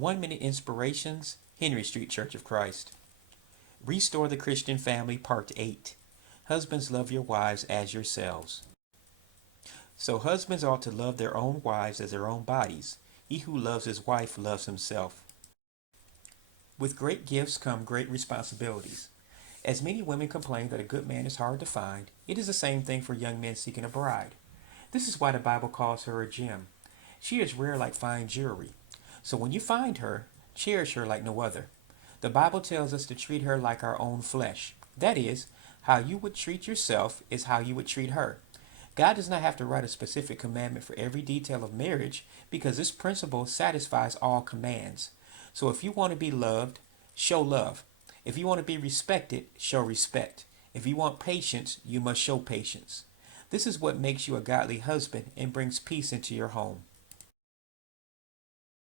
1 Minute Inspirations, Henry Street Church of Christ. Restore the Christian Family, Part 8. Husbands, love your wives as yourselves. So husbands ought to love their own wives as their own bodies. He who loves his wife loves himself. With great gifts come great responsibilities. As many women complain that a good man is hard to find, it is the same thing for young men seeking a bride. This is why the Bible calls her a gem. She is rare like fine jewelry. So when you find her, cherish her like no other. The Bible tells us to treat her like our own flesh. That is, how you would treat yourself is how you would treat her. God does not have to write a specific commandment for every detail of marriage because this principle satisfies all commands. So if you want to be loved, show love. If you want to be respected, show respect. If you want patience, you must show patience. This is what makes you a godly husband and brings peace into your home.